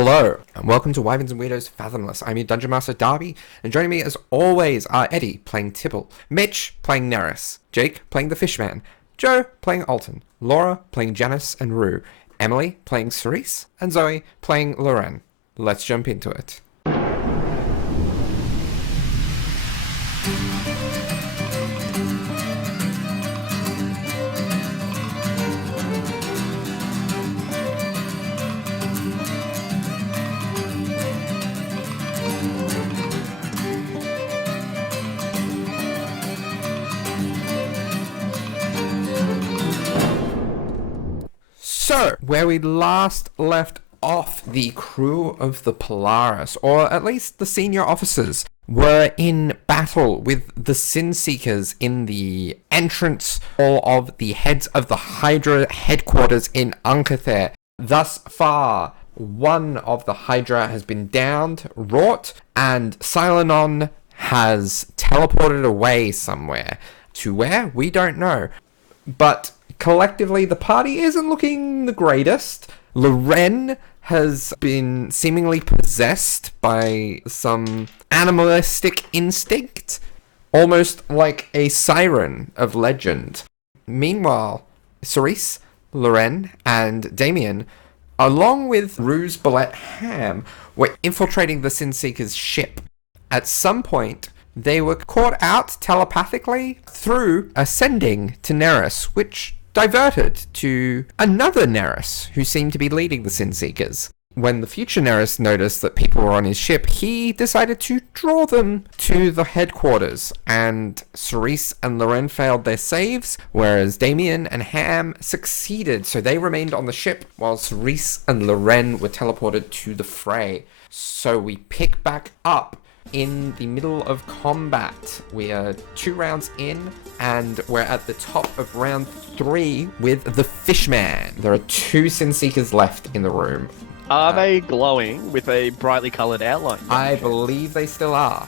Hello, and welcome to Wyverns and Weirdos Fathomless. I'm your Dungeon Master Darby, and joining me as always are Eddie playing Tibble, Mitch playing Neris, Jake playing the Fishman, Joe playing Alton, Laura playing Janice and Rue, Emily playing Cerise, and Zoe playing Loren. Let's jump into it. So, where we last left off, the crew of the Polaris, or at least the senior officers, were in battle with the Sin Seekers in the entrance hall of the heads of the Hydra headquarters in Uncathere. Thus far, one of the Hydra has been downed, wrought, and Silenon has teleported away somewhere. To where? We don't know. But collectively, the party isn't looking the greatest. Loren has been seemingly possessed by some animalistic instinct, almost like a siren of legend. Meanwhile, Cerise, Loren, and Damien, along with Ruse, Ballet, Ham, were infiltrating the Sin Seekers' ship. At some point, they were caught out telepathically through ascending to Neris, which diverted to another Neris who seemed to be leading the Sin Seekers. When the future Neris noticed that people were on his ship, he decided to draw them to the headquarters, and Cerise and Loren failed their saves, whereas Damien and Ham succeeded, so they remained on the ship while Cerise and Loren were teleported to the fray. So we pick back up in the middle of combat. We are 2 rounds in, and we're at the top of round 3 with the Fishman. There are 2 Sin Seekers left in the room. Are they glowing with a brightly coloured outline? I believe they still are.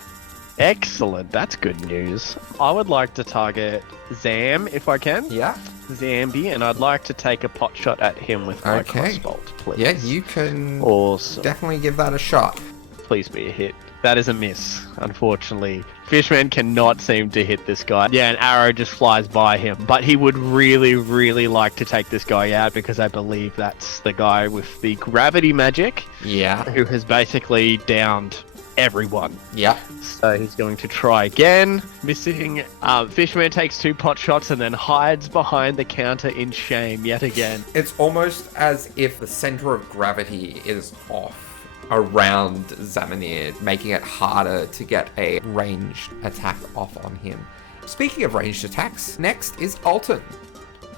Excellent, that's good news. I would like to target Zam if I can. Yeah. Zambi, and I'd like to take a pot shot at him with my crossbolt, please. Yeah, you can awesome. Definitely give that a shot. Please be a hit. That is a miss, unfortunately. Fishman cannot seem to hit this guy. Yeah, an arrow just flies by him. But he would really, really like to take this guy out because I believe that's the guy with the gravity magic. Yeah. Who has basically downed everyone. Yeah. So he's going to try again. Missing. Fishman takes 2 pot shots and then hides behind the counter in shame yet again. It's almost as if the center of gravity is off around Zamanir, making it harder to get a ranged attack off on him. Speaking of ranged attacks, next is Alton.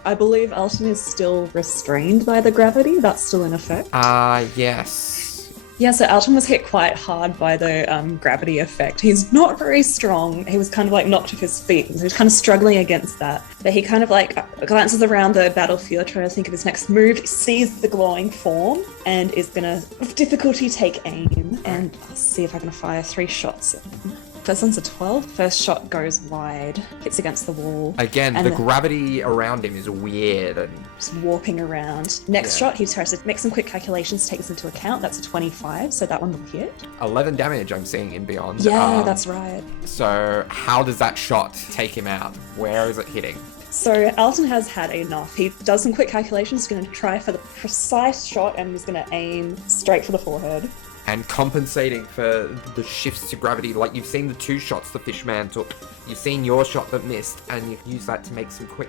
I believe Alton is still restrained by the gravity. That's still in effect. Yes. Yeah, so Alton was hit quite hard by the gravity effect. He's not very strong. He was kind of like knocked off his feet. So he's kind of struggling against that. But he kind of like glances around the battlefield, trying to think of his next move, sees the glowing form, and is going to, with difficulty, take aim. And I'll see if I can fire 3 shots at him. First one's a 12. First shot goes wide, hits against the wall. Again, the gravity around him is weird and just warping around. Next shot, he tries to make some quick calculations, takes into account. That's a 25, so that one will hit. 11 damage I'm seeing in Beyond. Yeah, that's right. So how does that shot take him out? Where is it hitting? So Alton has had enough. He does some quick calculations, going to try for the precise shot, and he's going to aim straight for the forehead. And compensating for the shifts to gravity, like you've seen the 2 shots the Fishman took, you've seen your shot that missed, and you've used that to make some quick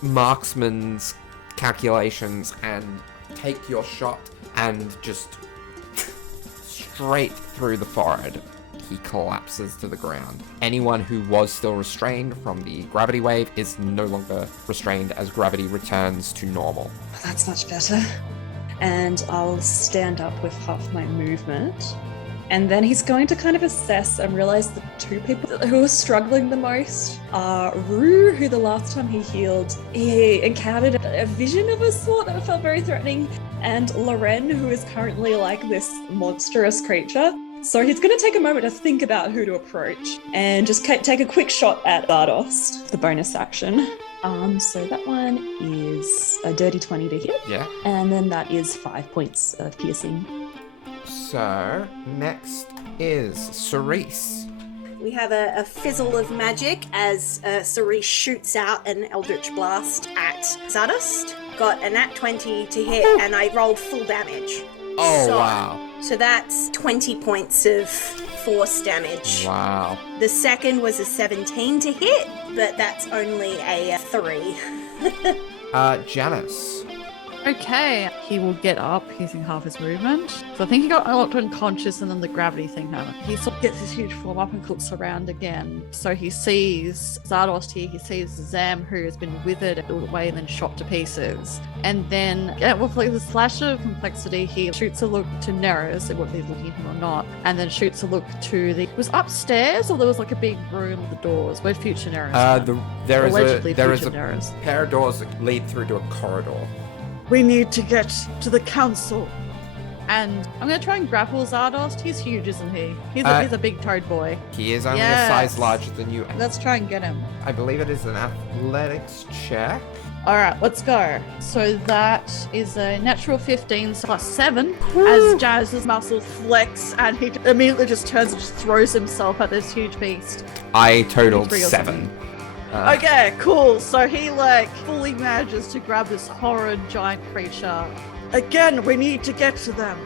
marksman's calculations and take your shot and just straight through the forehead. He collapses to the ground. Anyone who was still restrained from the gravity wave is no longer restrained as gravity returns to normal. That's much better. And I'll stand up with half my movement. And then he's going to kind of assess and realize the 2 people who are struggling the most are Rue, who the last time he healed, he encountered a vision of a sort that felt very threatening, and Loren, who is currently like this monstrous creature. So he's going to take a moment to think about who to approach and just take a quick shot at 𝗖𝗔𝗦𝗧, the bonus action. So that one is a dirty 20 to hit. Yeah. And then that is 5 points of piercing. So, next is Cerise. We have a fizzle of magic as Cerise shoots out an Eldritch Blast at 𝗖𝗔𝗦𝗧. Got a nat 20 to hit, and I rolled full damage. Oh, wow. So that's 20 points of force damage. Wow. The second was a 17 to hit, but that's only a 3. Janice. Okay, he will get up using half his movement. So I think he got knocked unconscious and then the gravity thing happened. He sort of gets his huge form up and looks around again. So he sees 𝗖𝗔𝗦𝗧 here, he sees Zam, who has been withered all the way and then shot to pieces. And then, with like the slash of complexity, he shoots a look to 𝗖𝗔𝗦𝗧, whether he's looking at him or not, and then shoots a look to it was upstairs, or there was like a big room with the doors where future 𝗖𝗔𝗦𝗧 There is a 𝗖𝗔𝗦𝗧. pair of doors that lead through to a corridor. We need to get to the council. And I'm going to try and grapple 𝗖𝗔𝗦𝗧. He's huge, isn't he? He's a big toad boy. He is only Yes. a size larger than you. Let's try and get him. I believe it is an athletics check. All right, let's go. So that is a natural 15 plus 7 as Jazz's muscles flex and he immediately just turns and just throws himself at this huge beast. I totaled 3 or 7. Okay, cool. So he fully manages to grab this horrid giant creature. Again, we need to get to them.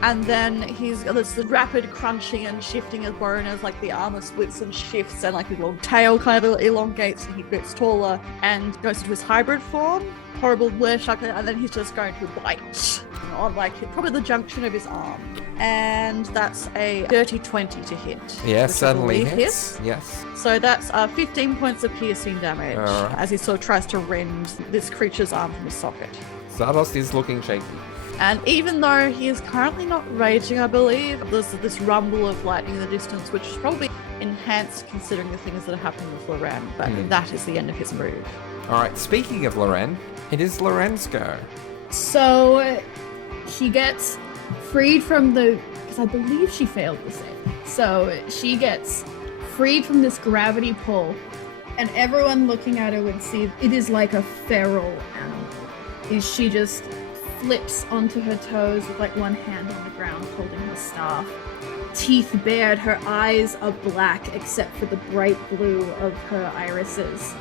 And then there's the rapid crunching and shifting of bone as the armor splits and shifts and his long tail kind of elongates and he gets taller and goes into his hybrid form. Horrible lash, and then he's just going to bite on probably the junction of his arm. And that's a dirty 20 to hit. Yes, which I certainly believe hits. Yes. So that's 15 points of piercing damage as he sort of tries to rend this creature's arm from his socket. 𝗖𝗔𝗦𝗧 is looking shaky. And even though he is currently not raging, I believe, there's this rumble of lightning in the distance, which is probably enhanced considering the things that are happening with Loren, but that is the end of his move. Alright, speaking of Loren, it is Loren's go. So she gets freed from because I believe she failed the save. So she gets freed from this gravity pull, and everyone looking at her would see it is like a feral animal. She just flips onto her toes with one hand on the ground holding her staff. Teeth bared, her eyes are black except for the bright blue of her irises.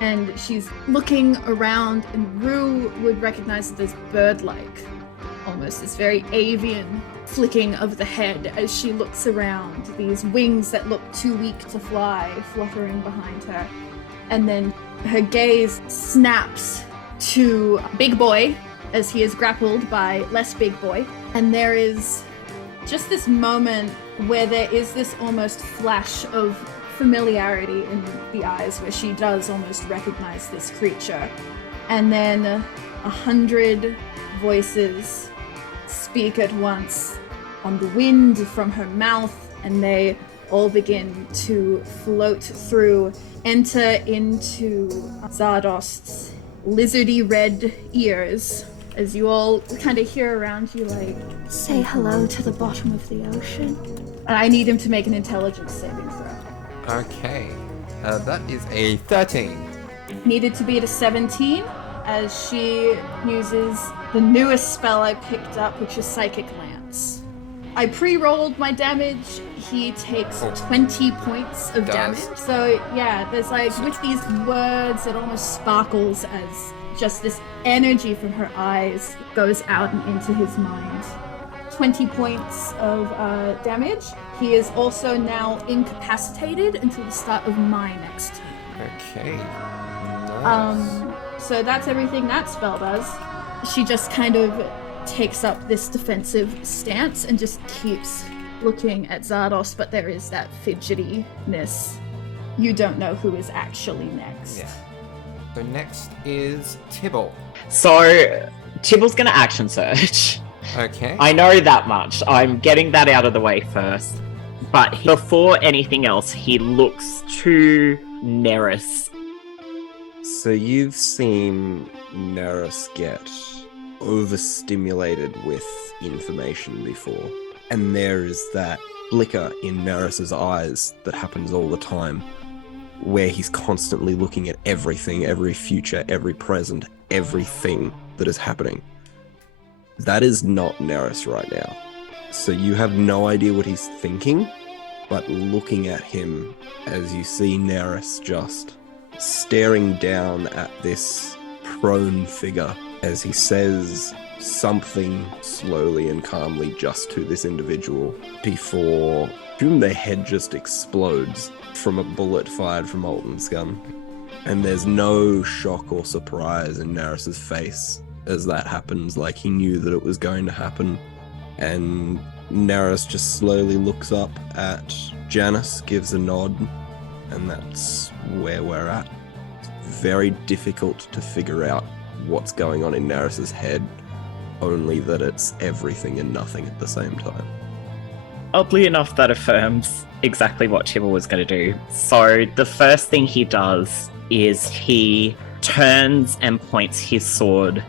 And she's looking around, and Rue would recognize it as bird-like, almost this very avian flicking of the head as she looks around, these wings that look too weak to fly fluttering behind her. And then her gaze snaps to Big Boy as he is grappled by less Big Boy. And there is just this moment where there is this almost flash of familiarity in the eyes where she does almost recognize this creature. And then 100 voices speak at once on the wind from her mouth, and they all begin to float through, enter into 𝗖𝗔𝗦𝗧's lizardy red ears as you all kind of hear around you say hello to the bottom of the ocean. And I need him to make an intelligence saving throw. Okay. That is a 13. Needed to beat a 17 as she uses the newest spell I picked up, which is Psychic Lance. I pre-rolled my damage. He takes 20 points of damage. So yeah, there's with these words, it almost sparkles as just this energy from her eyes goes out and into his mind. 20 points of damage. He is also now incapacitated until the start of my next turn. Okay. Nice. So that's everything that spell does. She just kind of takes up this defensive stance and just keeps looking at 𝗖𝗔𝗦𝗧, but there is that fidgetiness. You don't know who is actually next. Yeah. So next is Tibble. So Tibble's gonna action search. Okay. I know that much. I'm getting that out of the way first. But before anything else, he looks to 𝗖𝗓𝗧. So you've seen 𝗖𝗓𝗧 get overstimulated with information before. And there is that flicker in 𝗖𝗓𝗧's eyes that happens all the time, where he's constantly looking at everything, every future, every present, everything that is happening. That is not 𝗖𝗓𝗧 right now. So you have no idea what he's thinking, but looking at him as you see Neris just staring down at this prone figure as he says something slowly and calmly just to this individual before their head just explodes from a bullet fired from Alton's gun. And there's no shock or surprise in Neris's face as that happens, like he knew that it was going to happen. And Neris just slowly looks up at Janice, gives a nod, and that's where we're at. It's very difficult to figure out what's going on in Neris's head, only that it's everything and nothing at the same time. Oddly enough, that affirms exactly what Tibble was going to do. So the first thing he does is he turns and points his sword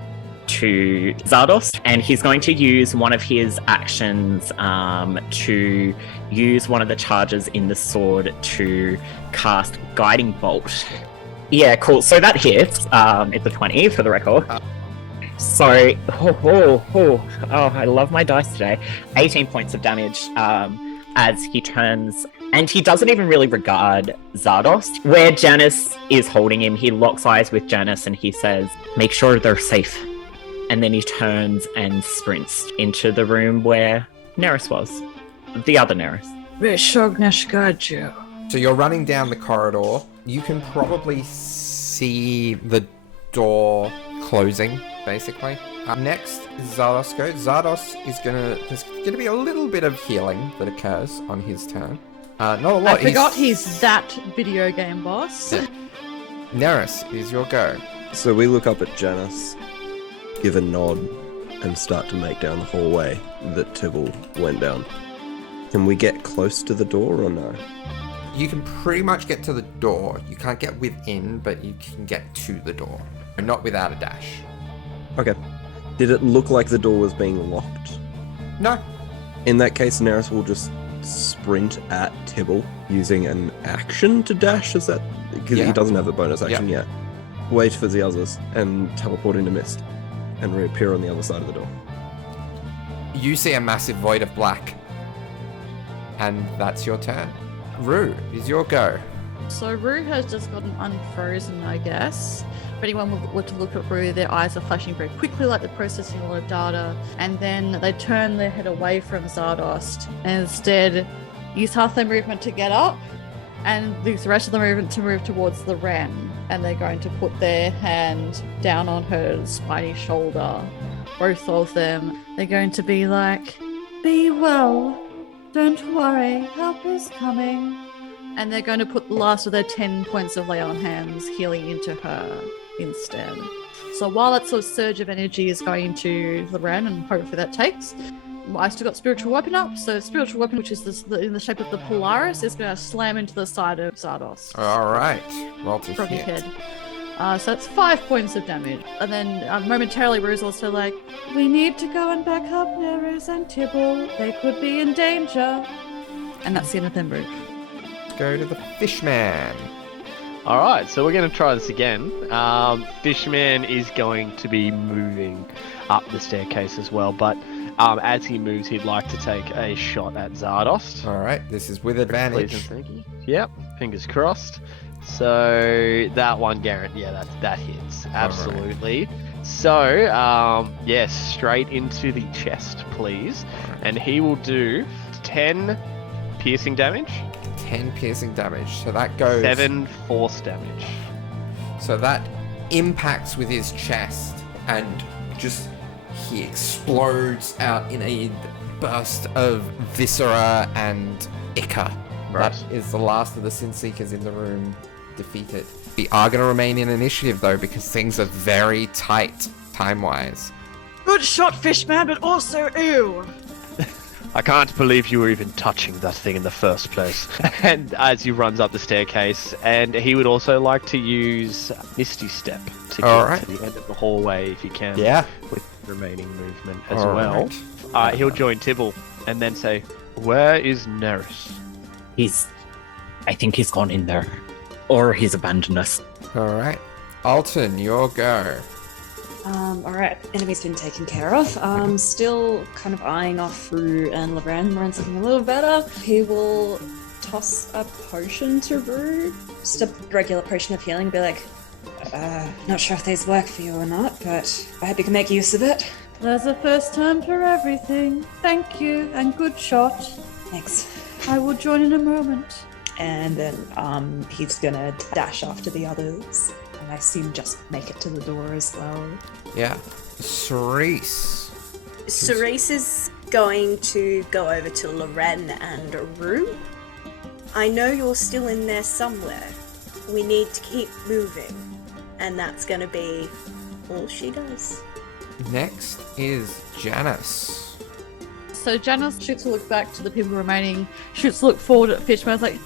to 𝗖𝗔𝗦𝗧, and he's going to use one of his actions to use one of the charges in the sword to cast Guiding Bolt. Yeah, cool. So that hits. It's a 20 for the record. So, I love my dice today. 18 points of damage as he turns, and he doesn't even really regard 𝗖𝗔𝗦𝗧. Where Janice is holding him, he locks eyes with Janice and he says, "Make sure they're safe." And then he turns and sprints into the room where Neris was. The other Neris. So you're running down the corridor. You can probably see the door closing, basically. Next, 𝗖𝗔𝗦𝗧 goes. There's gonna be a little bit of healing that occurs on his turn. Not a lot. I forgot he's that video game boss. Neris, is your go. So we look up at Janice, give a nod, and start to make down the hallway that Tibble went down. Can we get close to the door or no? You can pretty much get to the door. You can't get within, but you can get to the door. Not without a dash. Okay. Did it look like the door was being locked? No. In that case, Neris will just sprint at Tibble using an action to dash. Is that because he doesn't have a bonus action yet? Wait for the others and teleport into mist and reappear on the other side of the door. You see a massive void of black, and that's your turn. Rue, is your go. So Rue has just gotten unfrozen, I guess. If anyone were to look at Rue, their eyes are flashing very quickly, like they're processing a lot of data, and then they turn their head away from 𝗖𝗔𝗦𝗧 and instead use half their movement to get up and use the rest of the movement to move towards the Ren. And they're going to put their hand down on her spiny shoulder, both of them. They're going to be like, "Be well, don't worry, help is coming." And they're going to put the last of their 10 points of lay on hands healing into her instead. So while that sort of surge of energy is going to the Ren, and hopefully that takes, I still got Spiritual Weapon up. So Spiritual Weapon, which is in the shape of the Polaris, is going to slam into the side of 𝗖𝗔𝗦𝗧. All right. Roll to From his hit. head. So that's 5 points of damage. And then momentarily Rue's also like, "We need to go and back up Neris and Tibble. They could be in danger." And that's the end of their move. Let's go to the Fishman. Alright, so we're going to try this again. Fishman is going to be moving up the staircase as well, but as he moves, he'd like to take a shot at 𝗖𝗔𝗦𝗧. All right, this is with Please advantage. and thank you. Yep, fingers crossed. So that one, Garrett, that hits. Absolutely. So, yes, straight into the chest, please. And he will do 10 piercing damage. 10 piercing damage. So that goes... 7 force damage. So that impacts with his chest and just he explodes out in a burst of viscera and ichor. Right. That is the last of the Sin Seekers in the room defeated. We are going to remain in initiative though because things are very tight time-wise. Good shot, Fishman, but also ew. I can't believe you were even touching that thing in the first place. And as he runs up the staircase, and he would also like to use Misty Step to get to the end of the hallway if he can. Yeah. With remaining movement as All well. right. He'll join Tibble and then say, "Where is Neris?" I think he's gone in there. Or he's abandoned us. All right. Alton, your go. Alright, enemy's been taken care of. Still kind of eyeing off Rue and Loren. Loren's looking a little better. He will toss a potion to Rue. Just a regular potion of healing and be like, not sure if these work for you or not, but I hope you can make use of it. There's a first time for everything. Thank you, and good shot. Thanks. I will join in a moment. And then he's gonna dash after the others. And I assume just make it to the door as well. Yeah. Cerise. Cerise is going to go over to Loren and Rue. I know you're still in there somewhere. We need to keep moving. And that's going to be all she does. Next is Janice. So Janice shoots to look back to the people remaining, shoots to look forward at Fishman's like,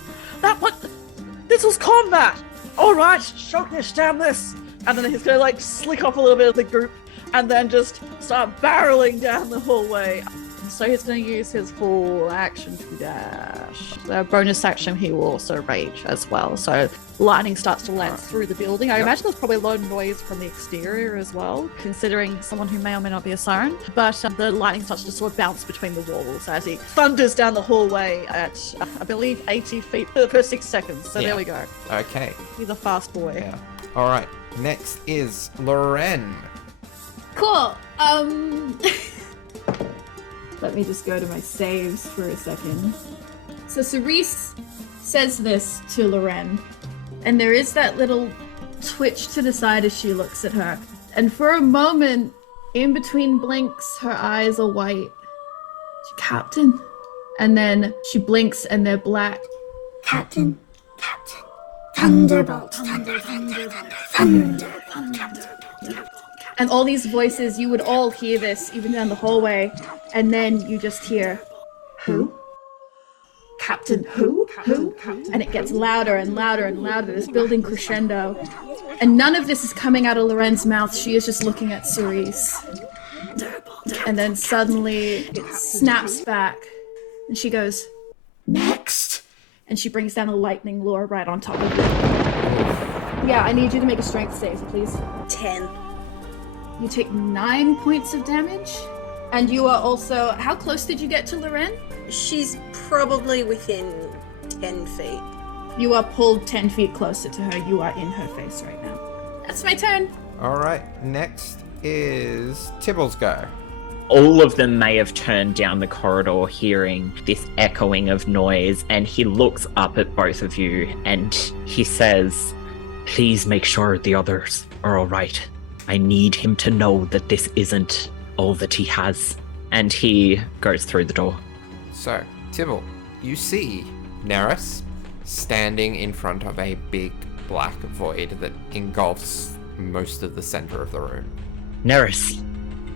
this was combat! Alright, shock this, damn this! And then he's gonna like slick off a little bit of the group and then just start barreling down the hallway. So he's gonna use his full action to dash. The bonus action he will also rage as well. So lightning starts to land through the building. I imagine there's probably a lot of noise from the exterior as well, considering someone who may or may not be a siren. But the lightning starts to sort of bounce between the walls as he thunders down the hallway at, I believe, 80 feet per 6 seconds. So there we go. Okay. He's a fast boy. Yeah. All right. Next is Loren. Cool. Let me just go to my saves for a second. So Cerise says this to Loren, and there is that little twitch to the side as she looks at her. And for a moment, in between blinks, her eyes are white. Captain. And then she blinks and they're black. Captain. Thunderbolt. Thunder. And all these voices, you would all hear this, even down the hallway. And then you just hear, who? Captain who? Who? And it gets louder and louder and louder, this building crescendo. And none of this is coming out of Loren's mouth. She is just looking at Cerise. And then suddenly it snaps back. And she goes, Next. and she brings down a lightning lure right on top of you. Yeah, I need you to make a strength save, please. 10. You take 9 points of damage. And you are also... How close did you get to Loren? She's probably within 10 feet. You are pulled 10 feet closer to her. You are in her face right now. That's my turn. All right. Next is Tibble's go. All of them may have turned down the corridor hearing this echoing of noise, and he looks up at both of you and he says, "Please make sure the others are all right. I need him to know that this isn't all that he has." And he goes through the door. So, Tibble, you see Neris standing in front of a big black void that engulfs most of the center of the room. Neris.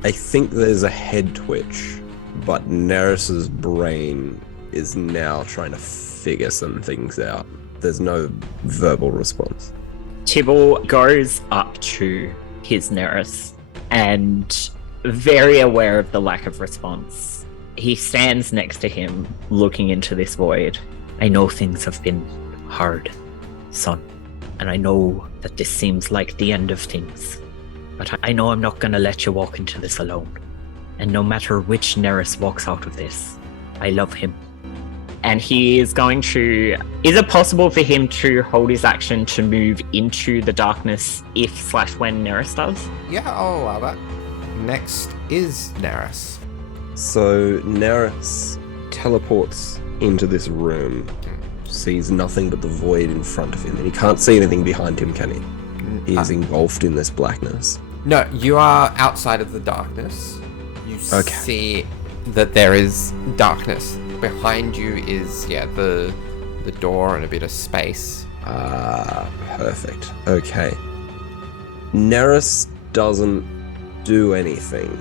I think there's a head twitch, but Neris's brain is now trying to figure some things out. There's no verbal response. Tibble goes up to his Neris and, very aware of the lack of response, he stands next to him, looking into this void. "I know things have been hard, son, and I know that this seems like the end of things. But I know I'm not going to let you walk into this alone. And no matter which Neris walks out of this, I love him." And he is going to... Is it possible for him to hold his action to move into the darkness if/when Neris does? Yeah, I'll allow that. Next is Neris. So Neris teleports into this room, sees nothing but the void in front of him, and he can't see anything behind him, can he? He is engulfed in this blackness. No, you are outside of the darkness. You see that there is darkness. Behind you is, the door and a bit of space. Perfect. Okay. Neris doesn't do anything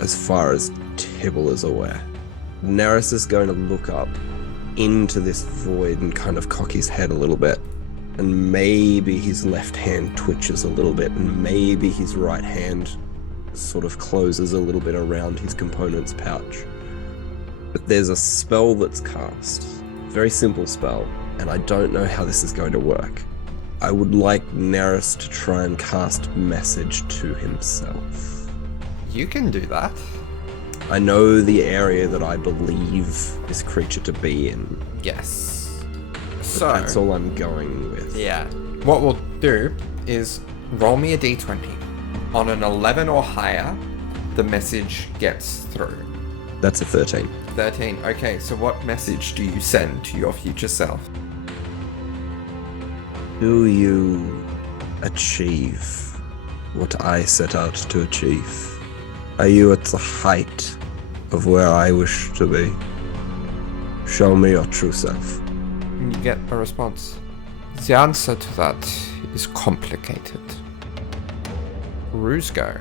as far as Tibble is aware. Neris is going to look up into this void and kind of cock his head a little bit. And maybe his left hand twitches a little bit, and maybe his right hand sort of closes a little bit around his component's pouch. But there's a spell that's cast. Very simple spell, and I don't know how this is going to work. I would like Neris to try and cast message to himself. You can do that. I know the area that I believe this creature to be in. Yes. But So that's all I'm going with. yeah. What we'll do is roll me a d20. On an 11 or higher, the message gets through. That's a 13. 13. Okay, so what message do you send to your future self? Do you achieve what I set out to achieve? Are you at the height of where I wish to be? Show me your true self. And you get a response. The answer to that is complicated. Ruse go.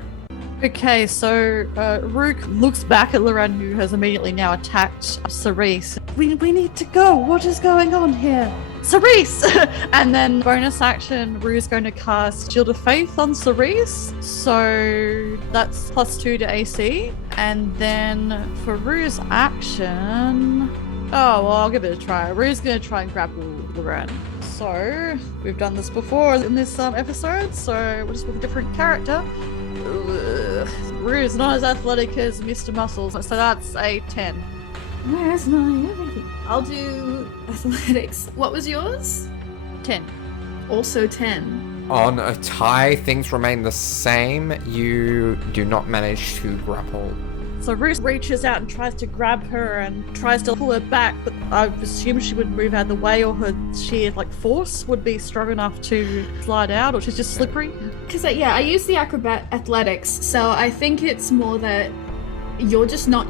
Okay, so Rook looks back at Loren, who has immediately now attacked Cerise. We need to go. What is going on here? Cerise! And then bonus action, Rue's going to cast Shield of Faith on Cerise. So that's +2 to AC. And then for Rue's action... Oh, well, I'll give it a try. Rue's going to try and grab Loren. So we've done this before in this episode, so we'll just with a different character. Rue's not as athletic as Mr. Muscles, so that's a 10. Where's my everything? I'll do athletics. What was yours? 10. Also 10. On a tie, things remain the same. You do not manage to grapple. So Ruth reaches out and tries to grab her and tries to pull her back, but I assume she would move out of the way, or her sheer force would be strong enough to slide out, or she's just slippery. Because I use the acrobat athletics, so I think it's more that you're just not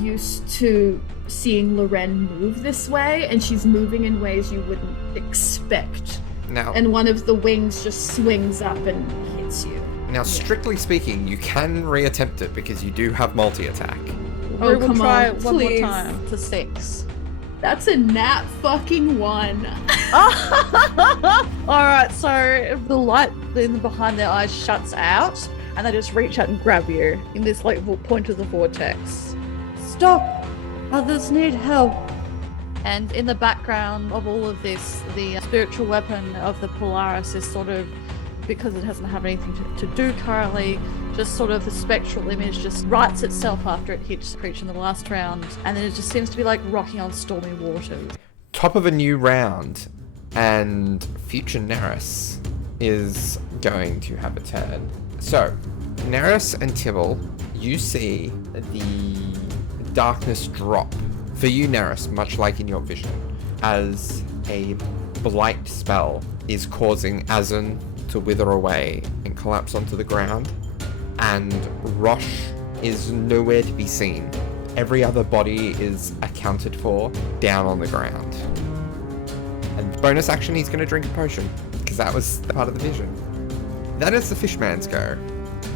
used to seeing Loren move this way, and she's moving in ways you wouldn't expect. Now, And one of the wings just swings up and hits you. now, strictly speaking, you can reattempt it because you do have multi-attack. Rue will come try on, it one please. more time for 6. That's a nat fucking 1. Alright, so the light in behind their eyes shuts out, and they just reach out and grab you in this point of the vortex. Stop! Others need help. And in the background of all of this, the spiritual weapon of the Polaris is sort of, because it doesn't have anything to do currently, just sort of the spectral image just rights itself after it hits the creature in the last round, and then it just seems to be like rocking on stormy waters. Top of a new round, and future Neris is going to have a turn. So, Neris and Tibble, you see the darkness drop. For you, Neris, much like in your vision, as a blight spell is causing Azun to wither away and collapse onto the ground, and Rosh is nowhere to be seen. Every other body is accounted for down on the ground. And bonus action, he's going to drink a potion, because that was part of the vision. That is the fishman's go.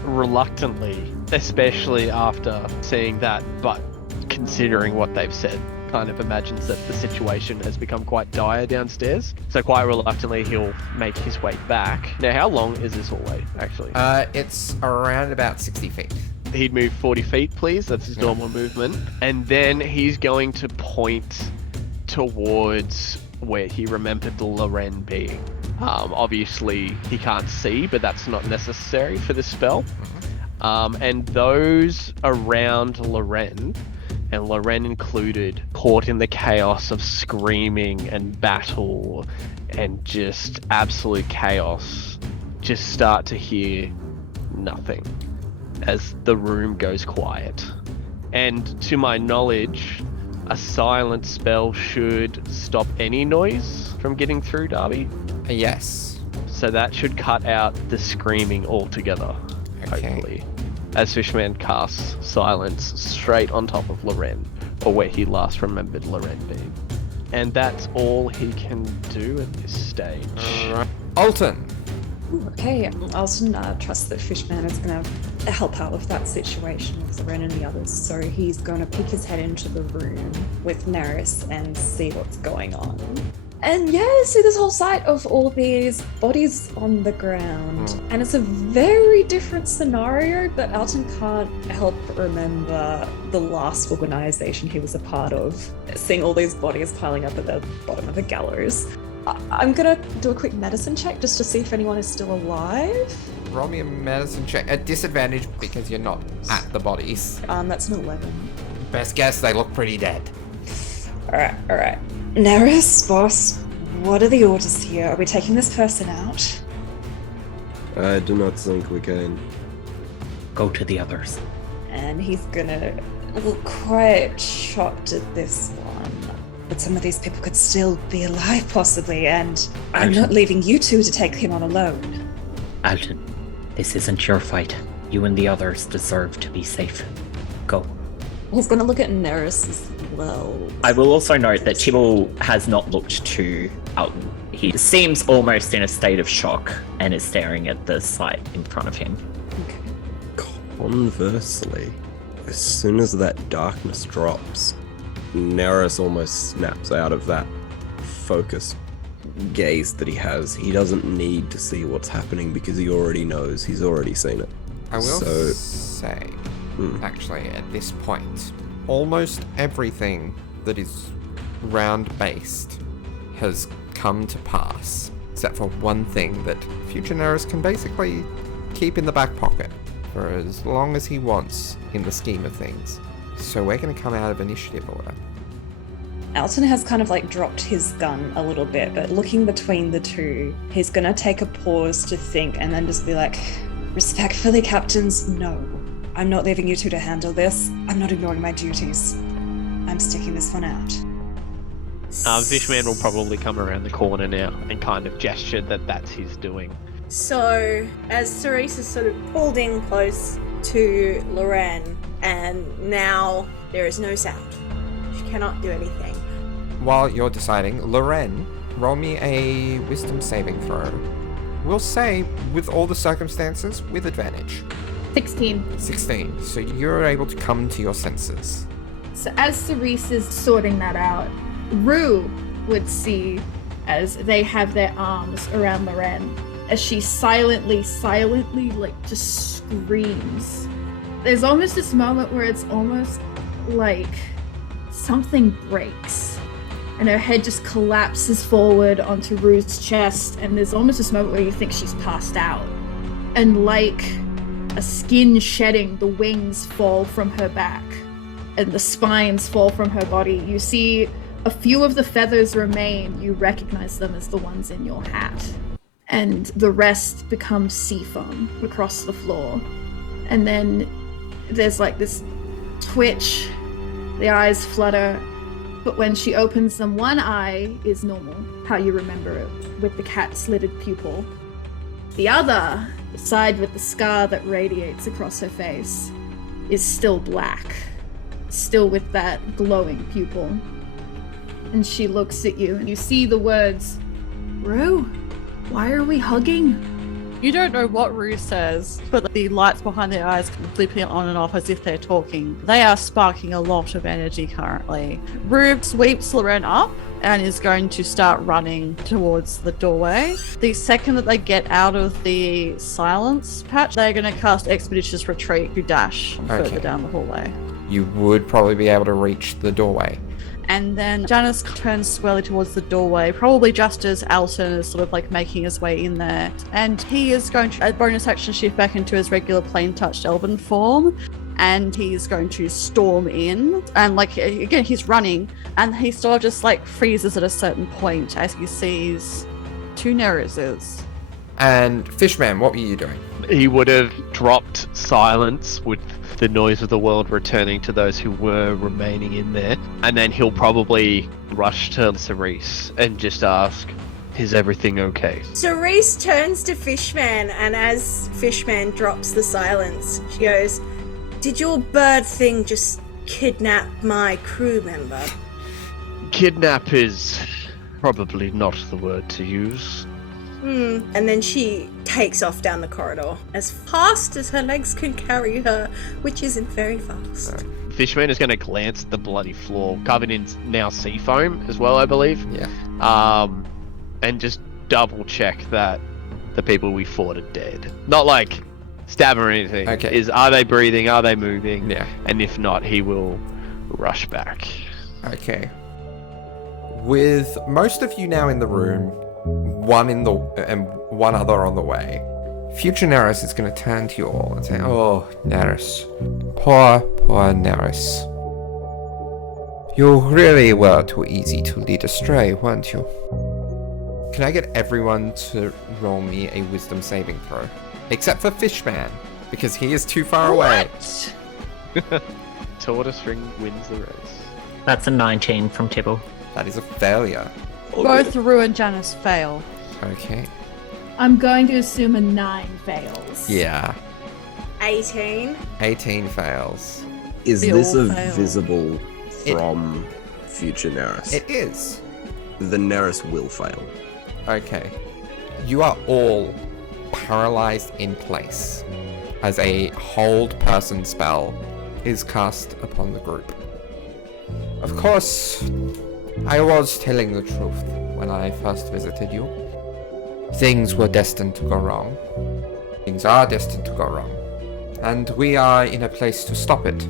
Reluctantly, especially after seeing that, but considering what they've said, kind of imagines that the situation has become quite dire downstairs. So quite reluctantly, he'll make his way back. Now, how long is this hallway, actually? It's around about 60 feet. He'd move 40 feet, please. That's his normal movement. And then he's going to point towards where he remembered the Loren being. Obviously, he can't see, but that's not necessary for this spell. And those around Loren, and Loren included, caught in the chaos of screaming and battle and just absolute chaos, just start to hear nothing as the room goes quiet. And to my knowledge, a silent spell should stop any noise from getting through, Darby. Yes. So that should cut out the screaming altogether, Okay. hopefully. As Fishman casts silence straight on top of Loren, or where he last remembered Loren being. And that's all he can do at this stage. Alton. Okay, Alton trusts that Fishman is going to help out with that situation with Loren and the others, so he's going to peek his head into the room with Neris and see what's going on. And see this whole sight of all these bodies on the ground. And it's a very different scenario, but Alton can't help but remember the last organization he was a part of, seeing all these bodies piling up at the bottom of the gallows. I'm gonna do a quick medicine check just to see if anyone is still alive. Roll me a medicine check at disadvantage because you're not at the bodies. That's an 11. Best guess, they look pretty dead. Alright. Neris, boss, what are the orders here? Are we taking this person out? I do not think we can. Go to the others. And he's gonna look quite shocked at this one. But some of these people could still be alive, possibly, and I'm not leaving you two to take him on alone. Alton, this isn't your fight. You and the others deserve to be safe. Go. He's gonna look at Neris as well. I will also note that Chibble has not looked to Alton. He seems almost in a state of shock and is staring at the sight in front of him. Conversely, as soon as that darkness drops, Neris almost snaps out of that focused gaze that he has. He doesn't need to see what's happening because he already knows. He's already seen it. I will say, actually, at this point, almost everything that is round-based has come to pass, except for one thing that future Neris can basically keep in the back pocket for as long as he wants in the scheme of things. So we're going to come out of initiative order. Alton has kind of like dropped his gun a little bit, but looking between the two, he's gonna take a pause to think and then just be like, respectfully, captains, no. I'm not leaving you two to handle this. I'm not ignoring my duties. I'm sticking this one out. Fishman will probably come around the corner now and kind of gesture that that's his doing. So, as Cerise is sort of pulled in close to Loren, and now there is no sound. She cannot do anything. While you're deciding, Loren, roll me a wisdom saving throw. We'll say, with all the circumstances, with advantage. 16. 16. So you're able to come to your senses. So as Cerise is sorting that out, Rue would see as they have their arms around Loren, as she silently, like, just screams. There's almost this moment where it's almost like something breaks, and her head just collapses forward onto Rue's chest, and there's almost this moment where you think she's passed out. And like a skin shedding, the wings fall from her back, and the spines fall from her body. You see a few of the feathers remain. You recognize them as the ones in your hat. And the rest becomes sea foam across the floor. And then there's like this twitch, the eyes flutter, but when she opens them, one eye is normal, how you remember it, with the cat-slitted pupil. The other, the side with the scar that radiates across her face, is still black, still with that glowing pupil. And she looks at you, and you see the words, "Rue, why are we hugging?" You don't know what Rue says, but the lights behind their eyes flipping on and off as if they're talking. They are sparking a lot of energy currently. Rue sweeps Loren up and is going to start running towards the doorway. The second that they get out of the silence patch, they're going to cast Expeditious Retreat to dash further down the hallway. You would probably be able to reach the doorway. And then Janice turns squarely towards the doorway, probably just as Alton is sort of like making his way in there. And he is going to, bonus action, shift back into his regular plain touched elven form. And he's going to storm in. And like, again, he's running. And he sort of just like freezes at a certain point as he sees two Nerises. And Fishman, what were you doing? He would have dropped silence with the noise of the world returning to those who were remaining in there. And then he'll probably rush to Cerise and just ask, "Is everything okay?" Cerise turns to Fishman, and as Fishman drops the silence, she goes, "Did your bird thing just kidnap my crew member?" Kidnap is probably not the word to use. And then she takes off down the corridor as fast as her legs can carry her, which isn't very fast. Fishman is going to glance at the bloody floor, covered in now sea foam as well, I believe. Yeah. And just double check that the people we fought are dead. Not like stab or anything. Okay. Are they breathing? Are they moving? Yeah. And if not, he will rush back. Okay. With most of you now in the room, one other on the way, future Neris is going to turn to you all and say, "Oh, Neris. Poor Neris. You really were too easy to lead astray, weren't you?" Can I get everyone to roll me a wisdom saving throw? Except for Fishman, because he is too far away. Tortoise ring wins the race. That's a 19 from Tibble. That is a failure. Both Rue and Janice fail. Okay. I'm going to assume a 9 fails. Yeah. 18. 18 fails. Is They this all a fail. visible from future Neris? It is. The Neris will fail. Okay. You are all paralyzed in place as a hold person spell is cast upon the group. Of course, I was telling the truth when I first visited you. Things were destined to go wrong. Things are destined to go wrong. And we are in a place to stop it.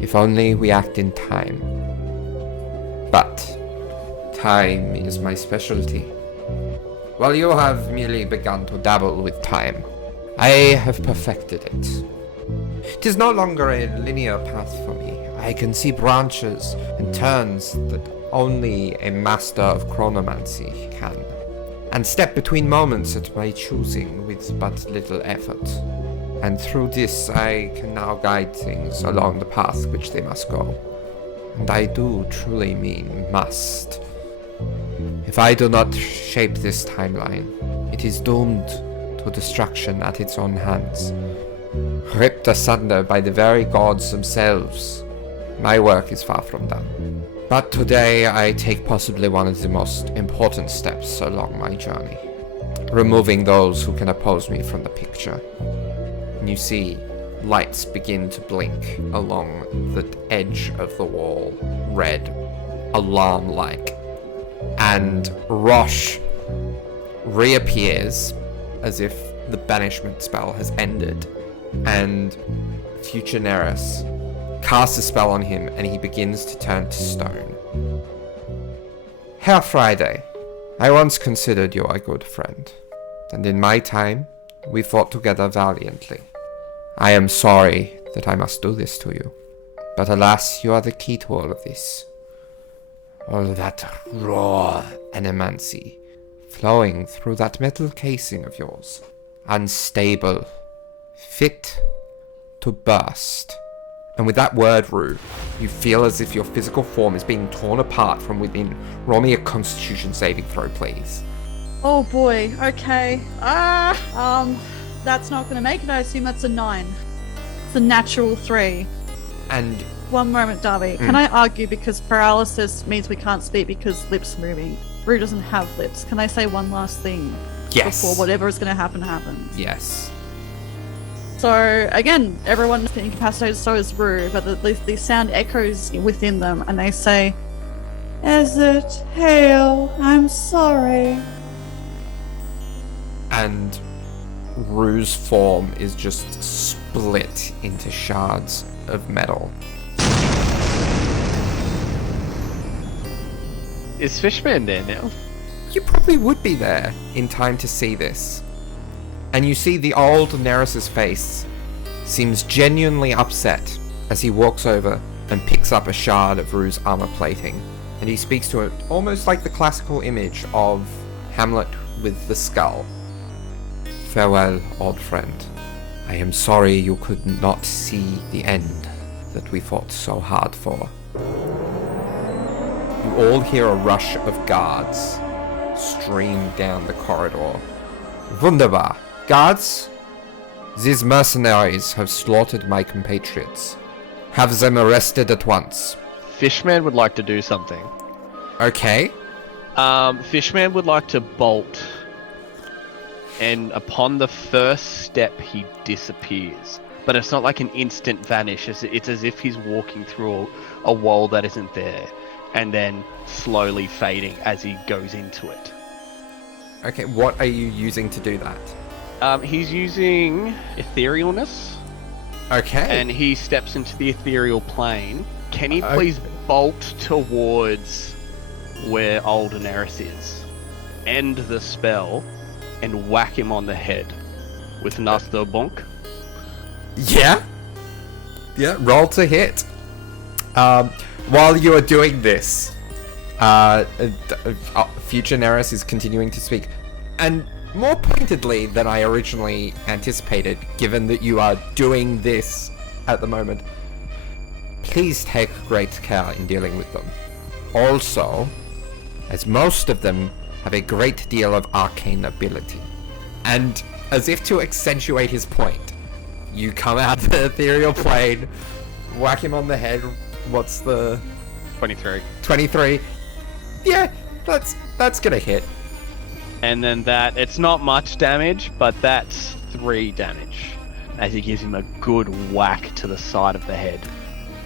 If only we act in time. But time is my specialty. While you have merely begun to dabble with time, I have perfected it. It is no longer a linear path for me. I can see branches and turns that only a master of chronomancy can, and step between moments at my choosing with but little effort. And through this I can now guide things along the path which they must go. And I do truly mean must. If I do not shape this timeline, it is doomed to destruction at its own hands. Ripped asunder by the very gods themselves, my work is far from done. But today I take possibly one of the most important steps along my journey, removing those who can oppose me from the picture. And you see lights begin to blink along the edge of the wall, red, alarm-like. And Rosh reappears as if the banishment spell has ended, and future Neris casts a spell on him and he begins to turn to stone. Herr Friday, I once considered you a good friend, and in my time we fought together valiantly. I am sorry that I must do this to you, but alas, you are the key to all of this. All that raw animancy flowing through that metal casing of yours. Unstable. Fit to burst. And with that word, Rue, you feel as if your physical form is being torn apart from within. Roll me a Constitution saving throw, please. Oh boy, okay. That's not gonna make it. I assume that's a 9. It's a natural 3. And One moment, Darby. Can I argue because paralysis means we can't speak because lips moving? Rue doesn't have lips. Can I say one last thing? yes. Before whatever is gonna happen happens. Yes. So again, everyone's been incapacitated, so is Rue, but the sound echoes within them, and they say, "Is it hail? I'm sorry." And Rue's form is just split into shards of metal. Is Fishman there now? You probably would be there in time to see this. And you see the old Neris's face seems genuinely upset as he walks over and picks up a shard of Rue's armor plating. And he speaks to it almost like the classical image of Hamlet with the skull. Farewell, old friend. I am sorry you could not see the end that we fought so hard for. You all hear a rush of guards stream down the corridor. Wunderbar. Guards, these mercenaries have slaughtered my compatriots. Have them arrested at once. Fishman would like to do something. Okay. Fishman would like to bolt, and upon the first step he disappears. But it's not like an instant vanish, it's as if he's walking through a wall that isn't there, and then slowly fading as he goes into it. Okay, what are you using to do that? He's using etherealness, Okay. and he steps into the ethereal plane. Can he please bolt towards where old Daenerys is, end the spell, and whack him on the head with another bonk. Yeah? Yeah, roll to hit. While you are doing this, future Daenerys is continuing to speak. And more pointedly than I originally anticipated, given that you are doing this at the moment, please take great care in dealing with them. Also, as most of them have a great deal of arcane ability. And as if to accentuate his point, you come out of the ethereal plane, whack him on the head. What's the... 23. 23. Yeah, that's gonna hit. And then it's not much damage, but that's 3 damage. As he gives him a good whack to the side of the head.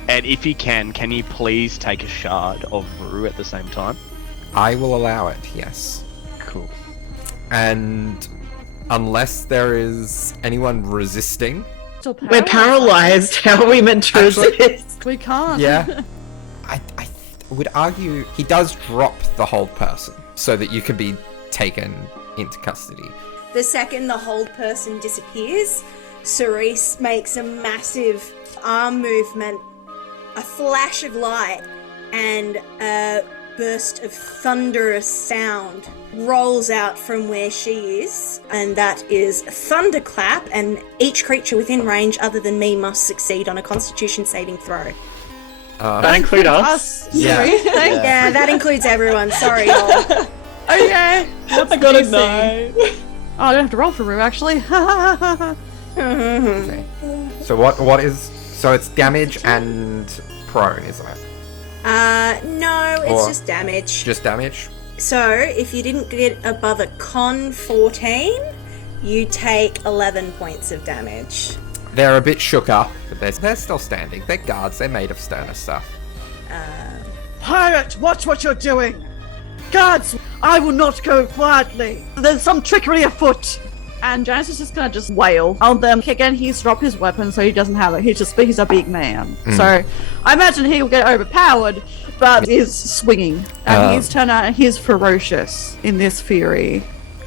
And if you can you please take a shard of brew at the same time? I will allow it, yes. Cool. And unless there is anyone resisting... Still We're paralyzed. How are we meant to resist? We can't. Yeah. I would argue he does drop the hold person so that you can be taken into custody. The second the hold person disappears, Cerise makes a massive arm movement, a flash of light, and a burst of thunderous sound rolls out from where she is, and that is a thunderclap, and each creature within range other than me must succeed on a Constitution saving throw. That include us? Yeah. Yeah, that includes everyone. Sorry, y'all. Okay. I got a 9. Oh, I don't have to roll for Rue, actually. Okay. So what is... So it's damage and prone, isn't it? No, it's Or- just damage. Just damage? So, if you didn't get above a con 14, you take 11 points of damage. They're a bit shook up, but they're still standing. They're guards. They're made of sterner stuff. Pirate, watch what you're doing. Guards, I will not go quietly. There's some trickery afoot. And Janice is just gonna wail on them. Again, he's dropped his weapon, so he doesn't have it. He's a big man. So I imagine he will get overpowered, but is swinging. And he's turned out and he's ferocious in this fury.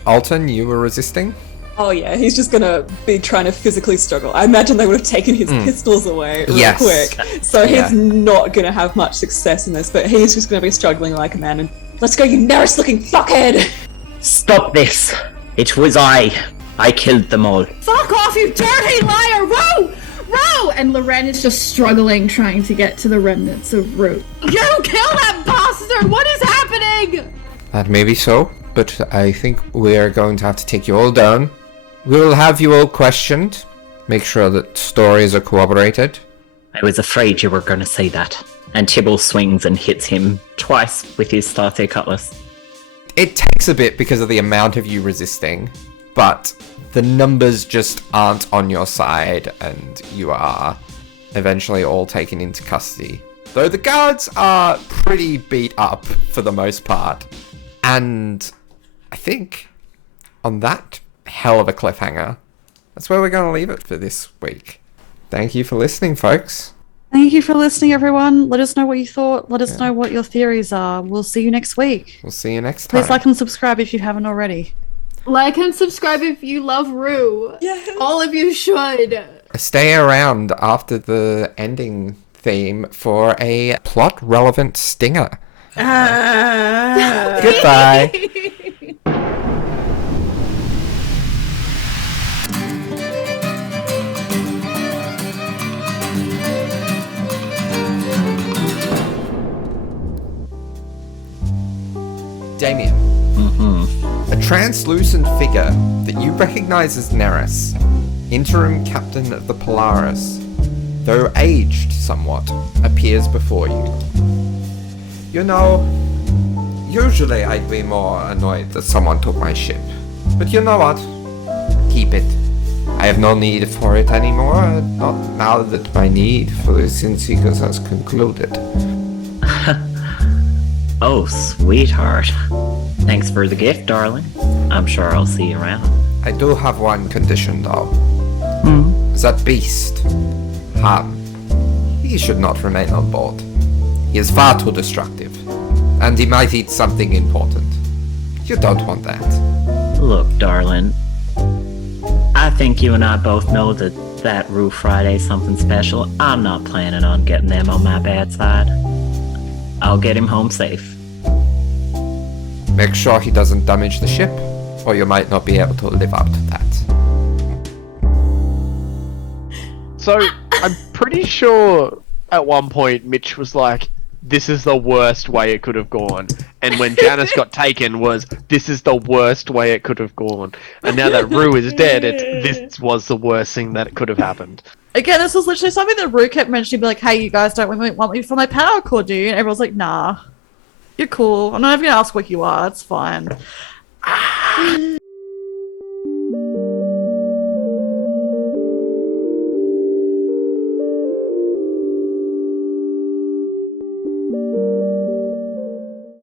Alton, you were resisting? Oh yeah, he's just gonna be trying to physically struggle. I imagine they would have taken his pistols away real Yes. quick. So Yeah. he's not gonna have much success in this, but he's just gonna be struggling like a man and let's go, you Neris looking fuckhead! Stop this. It was I. I killed them all. Fuck off, you dirty liar! Row! Row! And Loren is just struggling, trying to get to the remnants of Root. You kill that bastard! What is happening? That may be so, but I think we're going to have to take you all down. We will have you all questioned. Make sure that stories are corroborated. I was afraid you were going to say that. And Tibble swings and hits him twice with his Satiate cutlass. It takes a bit because of the amount of you resisting, but the numbers just aren't on your side, and you are eventually all taken into custody. Though the guards are pretty beat up for the most part. And I think on that hell of a cliffhanger, that's where we're going to leave it for this week. Thank you for listening, folks. Thank you for listening, everyone. Let us know what you thought. Let us know what your theories are. We'll see you next week. We'll see you next time. Please like and subscribe if you haven't already. Like and subscribe if you love Rue. Yeah. All of you should. Stay around after the ending theme for a plot-relevant stinger. Goodbye. Damien. A translucent figure that you recognize as Neris, interim captain of the Polaris, though aged somewhat, appears before you. You know, usually I'd be more annoyed that someone took my ship. But you know what? Keep it. I have no need for it anymore, not now that my need for the Sin Seekers has concluded. Oh, sweetheart. Thanks for the gift, darling. I'm sure I'll see you around. I do have one condition, though. That beast, Ham, he should not remain on board. He is far too destructive. And he might eat something important. You don't want that. Look, darling, I think you and I both know that Rue Friday's something special. I'm not planning on getting them on my bad side. I'll get him home safe. Make sure he doesn't damage the ship, or you might not be able to live up to that. So, I'm pretty sure at one point Mitch was like, this is the worst way it could have gone. And when Janice got taken was, this is the worst way it could have gone. And now that Rue is dead, this was the worst thing that could have happened. Again, this was literally something that Rue kept mentioning, be like, hey, you guys don't want me for my power core, do you? And everyone's like, nah, you're cool. I'm not even going to ask what you are, it's fine.